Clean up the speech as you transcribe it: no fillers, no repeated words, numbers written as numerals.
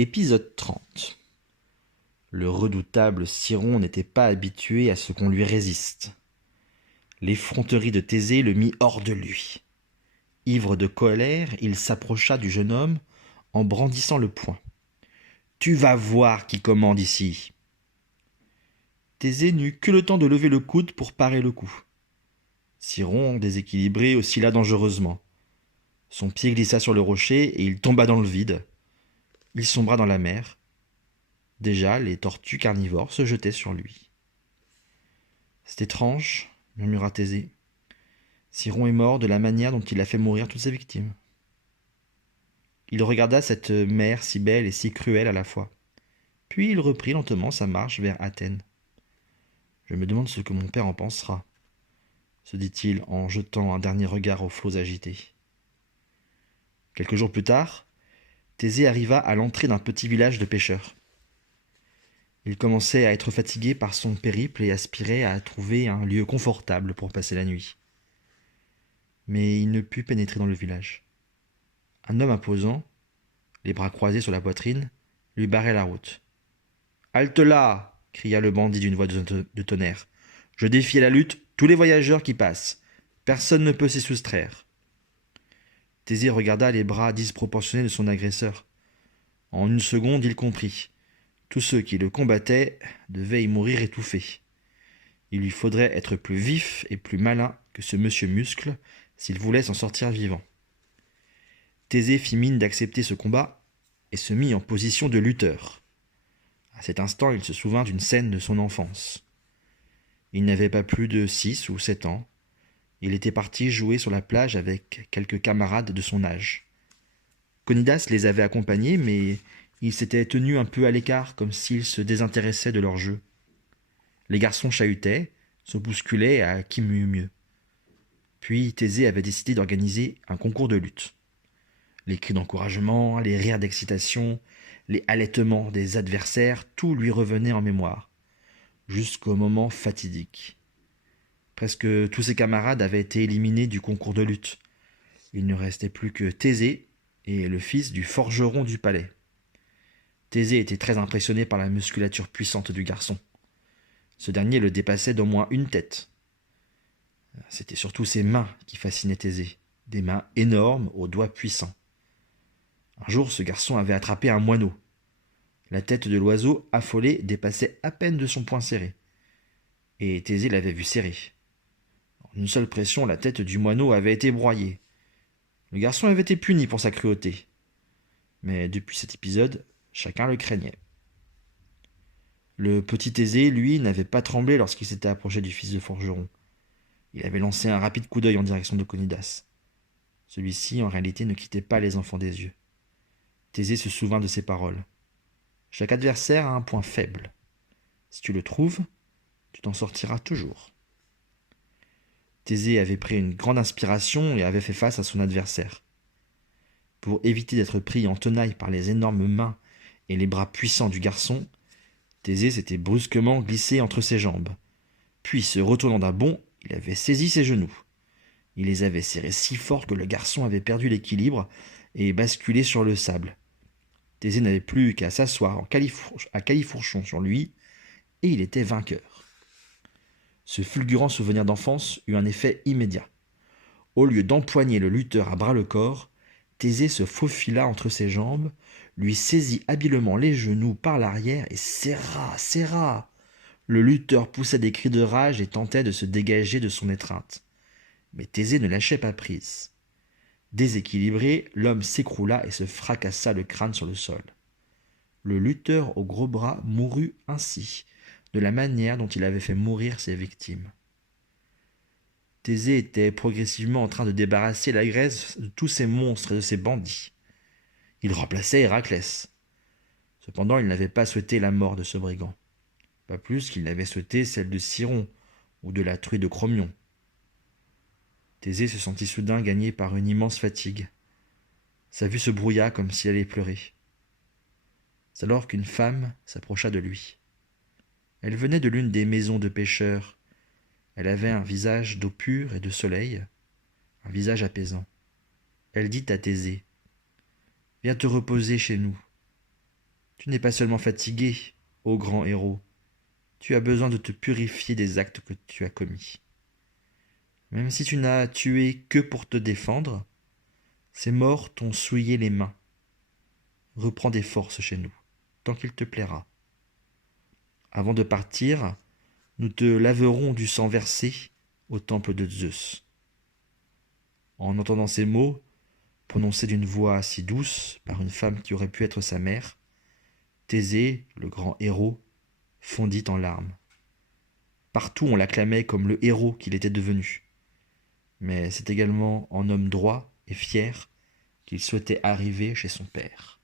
Épisode 30. Le redoutable Siron n'était pas habitué à ce qu'on lui résiste. L'effronterie de Thésée le mit hors de lui. Ivre de colère, il s'approcha du jeune homme en brandissant le poing. « Tu vas voir qui commande ici !» Thésée n'eut que le temps de lever le coude pour parer le coup. Siron, déséquilibré, oscilla dangereusement. Son pied glissa sur le rocher et il tomba dans le vide. Il sombra dans la mer. Déjà, les tortues carnivores se jetaient sur lui. « C'est étrange, » murmura Thésée. « Siron est mort de la manière dont il a fait mourir toutes ses victimes. » Il regarda cette mer si belle et si cruelle à la fois. Puis il reprit lentement sa marche vers Athènes. « Je me demande ce que mon père en pensera, » se dit-il en jetant un dernier regard aux flots agités. Quelques jours plus tard, Thésée arriva à l'entrée d'un petit village de pêcheurs. Il commençait à être fatigué par son périple et aspirait à trouver un lieu confortable pour passer la nuit. Mais il ne put pénétrer dans le village. Un homme imposant, les bras croisés sur la poitrine, lui barrait la route. « Halte là !» cria le bandit d'une voix de tonnerre. « Je défie à la lutte tous les voyageurs qui passent. Personne ne peut s'y soustraire. » Thésée regarda les bras disproportionnés de son agresseur. En une seconde, il comprit. Tous ceux qui le combattaient devaient y mourir étouffés. Il lui faudrait être plus vif et plus malin que ce monsieur Muscle s'il voulait s'en sortir vivant. Thésée fit mine d'accepter ce combat et se mit en position de lutteur. À cet instant, il se souvint d'une scène de son enfance. Il n'avait pas plus de 6 ou 7 ans. Il était parti jouer sur la plage avec quelques camarades de son âge. Conidas les avait accompagnés, mais ils s'étaient tenus un peu à l'écart, comme s'ils se désintéressaient de leur jeu. Les garçons chahutaient, se bousculaient à qui mieux. Puis Thésée avait décidé d'organiser un concours de lutte. Les cris d'encouragement, les rires d'excitation, les halètements des adversaires, tout lui revenait en mémoire, jusqu'au moment fatidique. Presque tous ses camarades avaient été éliminés du concours de lutte. Il ne restait plus que Thésée et le fils du forgeron du palais. Thésée était très impressionné par la musculature puissante du garçon. Ce dernier le dépassait d'au moins une tête. C'était surtout ses mains qui fascinaient Thésée, des mains énormes aux doigts puissants. Un jour, ce garçon avait attrapé un moineau. La tête de l'oiseau, affolé, dépassait à peine de son poing serré. Et Thésée l'avait vu serré. En une seule pression, la tête du moineau avait été broyée. Le garçon avait été puni pour sa cruauté. Mais depuis cet épisode, chacun le craignait. Le petit Thésée, lui, n'avait pas tremblé lorsqu'il s'était approché du fils de forgeron. Il avait lancé un rapide coup d'œil en direction de Conidas. Celui-ci, en réalité, ne quittait pas les enfants des yeux. Thésée se souvint de ses paroles. Chaque adversaire a un point faible. Si tu le trouves, tu t'en sortiras toujours. Thésée avait pris une grande inspiration et avait fait face à son adversaire. Pour éviter d'être pris en tenaille par les énormes mains et les bras puissants du garçon, Thésée s'était brusquement glissé entre ses jambes. Puis, se retournant d'un bond, il avait saisi ses genoux. Il les avait serrés si fort que le garçon avait perdu l'équilibre et basculé sur le sable. Thésée n'avait plus qu'à s'asseoir à califourchon sur lui, et il était vainqueur. Ce fulgurant souvenir d'enfance eut un effet immédiat. Au lieu d'empoigner le lutteur à bras-le-corps, Thésée se faufila entre ses jambes, lui saisit habilement les genoux par l'arrière et serra. Le lutteur poussait des cris de rage et tentait de se dégager de son étreinte. Mais Thésée ne lâchait pas prise. Déséquilibré, l'homme s'écroula et se fracassa le crâne sur le sol. Le lutteur aux gros bras mourut ainsi, de la manière dont il avait fait mourir ses victimes. Thésée était progressivement en train de débarrasser la Grèce de tous ces monstres et de ces bandits. Il remplaçait Héraclès. Cependant, il n'avait pas souhaité la mort de ce brigand. Pas plus qu'il n'avait souhaité celle de Siron ou de la truie de Chromion. Thésée se sentit soudain gagné par une immense fatigue. Sa vue se brouilla comme s'il allait pleurer. C'est alors qu'une femme s'approcha de lui. Elle venait de l'une des maisons de pêcheurs. Elle avait un visage d'eau pure et de soleil, un visage apaisant. Elle dit à Thésée : « Viens te reposer chez nous. » Tu n'es pas seulement fatigué, ô grand héros, tu as besoin de te purifier des actes que tu as commis. Même si tu n'as tué que pour te défendre, ces morts t'ont souillé les mains. Reprends des forces chez nous, tant qu'il te plaira. Avant de partir, nous te laverons du sang versé au temple de Zeus. En entendant ces mots, prononcés d'une voix si douce par une femme qui aurait pu être sa mère, Thésée, le grand héros, fondit en larmes. Partout on l'acclamait comme le héros qu'il était devenu. Mais c'est également en homme droit et fier qu'il souhaitait arriver chez son père.